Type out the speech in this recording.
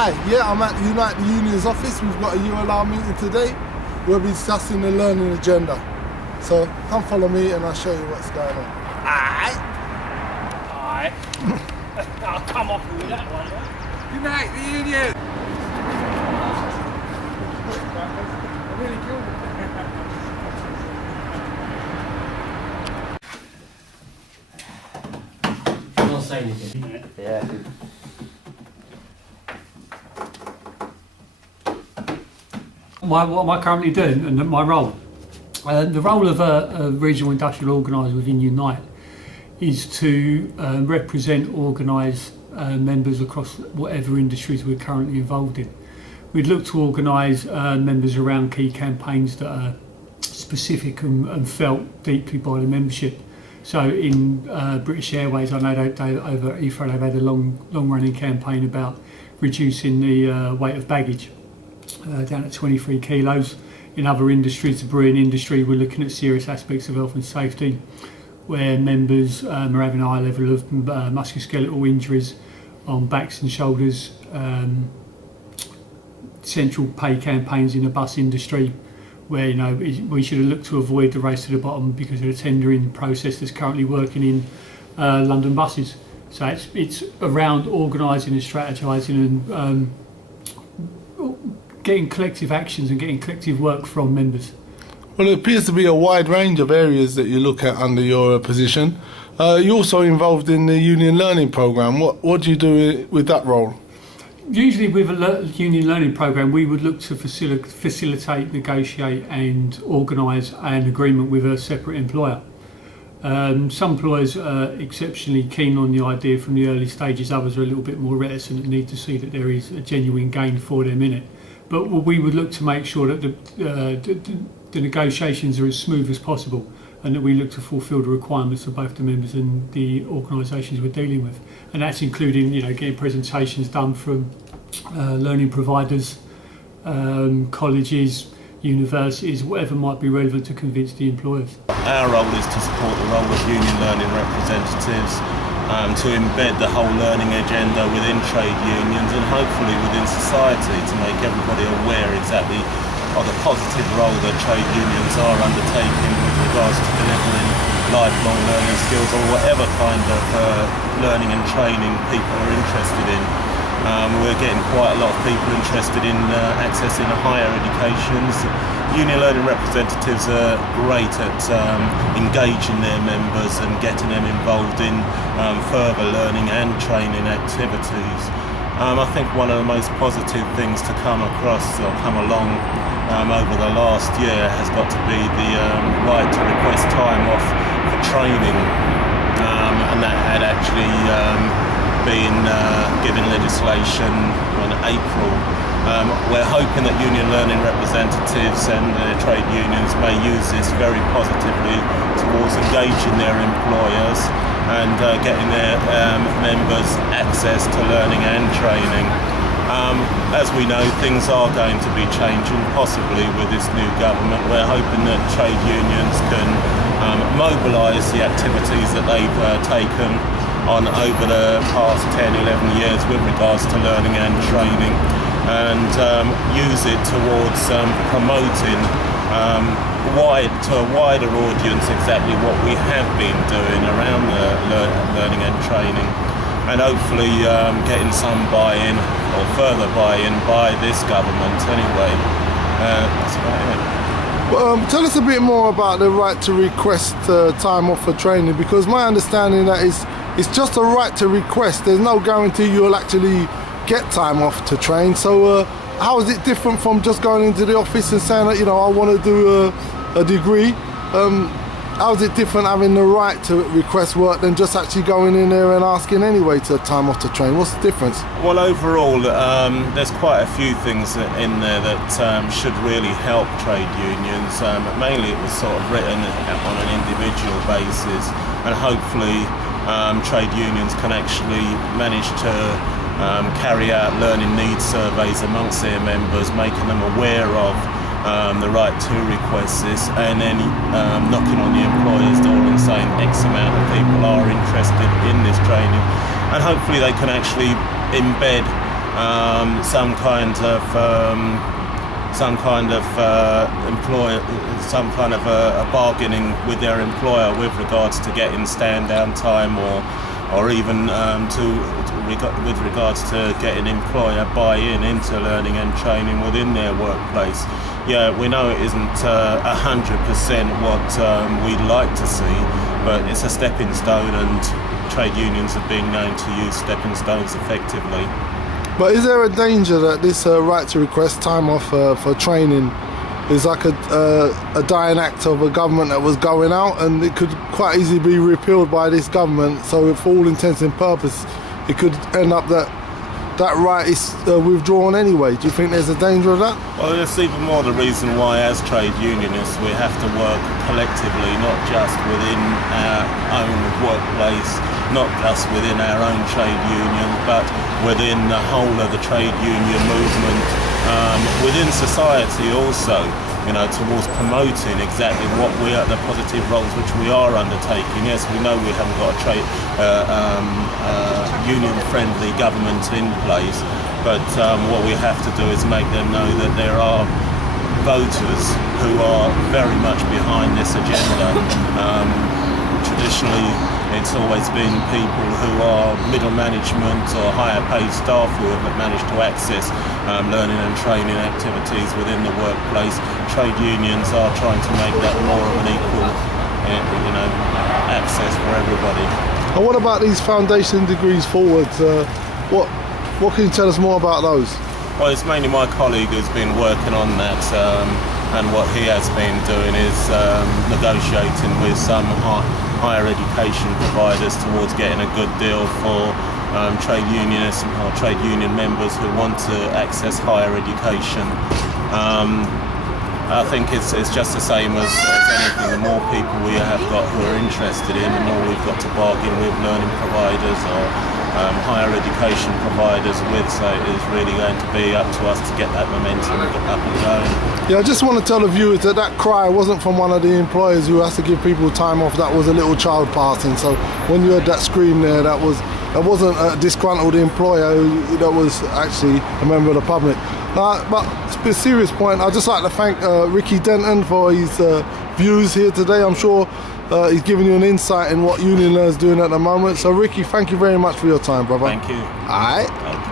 Hi, yeah, I'm at the United Union's office. We've got a ULR meeting today. We'll be discussing the learning agenda. So come follow me and I'll show you what's going on. Alright. I'll come off with that one, right? Unite the Union! I'm not saying anything. Yeah. What am I currently doing and my role? The role of a regional industrial organiser within Unite is to represent, organise members across whatever industries we're currently involved in. We'd look to organise members around key campaigns that are specific and felt deeply by the membership. So in British Airways, I know over at Heathrow they've had a long-running campaign about reducing the weight of baggage down at 23 kilos. In other industries, the brewing industry, we're looking at serious aspects of health and safety, where members are having a high level of musculoskeletal injuries on backs and shoulders. Central pay campaigns in the bus industry, where we should have looked to avoid the race to the bottom because of the tendering process that's currently working in London buses. So it's around organising and strategising and getting collective actions and getting collective work from members. Well, it appears to be a wide range of areas that you look at under your position. You're also involved in the Union Learning Programme. What do you do with that role? Usually with a Union Learning Programme, we would look to facilitate, negotiate and organise an agreement with a separate employer. Some employers are exceptionally keen on the idea from the early stages, others are a little bit more reticent and need to see that there is a genuine gain for them in it. But we would look to make sure that the negotiations are as smooth as possible and that we look to fulfil the requirements of both the members and the organisations we're dealing with. And that's including getting presentations done from learning providers, colleges, universities, whatever might be relevant to convince the employers. Our role is to support the role of union learning representatives, to embed the whole learning agenda within trade unions and hopefully within society to make everybody aware exactly of the positive role that trade unions are undertaking with regards to delivering lifelong learning skills or whatever kind of learning and training people are interested in. We're getting quite a lot of people interested in accessing higher educations. Union learning representatives are great at engaging their members and getting them involved in further learning and training activities. I think one of the most positive things to come across or come along over the last year has got to be the right to request time off for training, and that had actually been given legislation in April. We're hoping that union learning representatives and trade unions may use this very positively towards engaging their employers and getting their members access to learning and training. As we know, things are going to be changing, possibly with this new government. We're hoping that trade unions can mobilise the activities that they've taken on over the past 10, 11 years with regards to learning and training, and use it towards promoting to a wider audience exactly what we have been doing around the learning and training, and hopefully getting some buy-in or further buy-in by this government anyway. That's about it. Well, tell us a bit more about the right to request time off for training, because my understanding that it's just a right to request. There's no guarantee you'll actually get time off to train. So how is it different from just going into the office and saying that, I want to do a degree? How is it different having the right to request work than just actually going in there and asking anyway to time off to train? What's the difference? Well, overall, there's quite a few things in there that should really help trade unions. Mainly it was sort of written on an individual basis, and hopefully trade unions can actually manage to carry out learning needs surveys amongst their members, making them aware of the right to request this, and then knocking on the employer's door and saying X amount of people are interested in this training, and hopefully they can actually embed some kind of bargaining with their employer with regards to getting stand down time, or even with regards to getting employer buy-in into learning and training within their workplace. Yeah, we know it isn't 100% what we'd like to see, but it's a stepping stone, and trade unions have been known to use stepping stones effectively. But is there a danger that this right to request time off for training is like a dying act of a government that was going out, and it could quite easily be repealed by this government, so for all intents and purposes it could end up that right is withdrawn anyway? Do you think there's a danger of that? Well, it's even more the reason why as trade unionists we have to work collectively, not just within our own workplace, not just within our own trade union, but within the whole of the trade union movement, within society also, towards promoting exactly what we are, the positive roles which we are undertaking. Yes, we know we haven't got a trade union-friendly government in place, but what we have to do is make them know that there are voters who are very much behind this agenda. Traditionally, it's always been people who are middle management or higher paid staff who have managed to access learning and training activities within the workplace. Trade unions are trying to make that more of an equal access for everybody. And what about these foundation degrees forwards? What can you tell us more about those? Well, it's mainly my colleague who's been working on that, and what he has been doing is negotiating with some higher education providers towards getting a good deal for trade unionists or trade union members who want to access higher education. I think it's just the same as anything. The more people we have got who are interested in, the more we've got to bargain with learning providers or higher education providers with, so it is really going to be up to us to get that momentum up and going. Yeah, I just want to tell the viewers that cry wasn't from one of the employers who has to give people time off. That was a little child passing. So when you heard that scream there, that wasn't a disgruntled employer, that was actually a member of the public. But to be a serious point, I'd just like to thank Ricky Denton for his views here today. I'm sure he's given you an insight in what Union Learn's doing at the moment. So Ricky, thank you very much for your time, brother. Thank you. All right. Okay.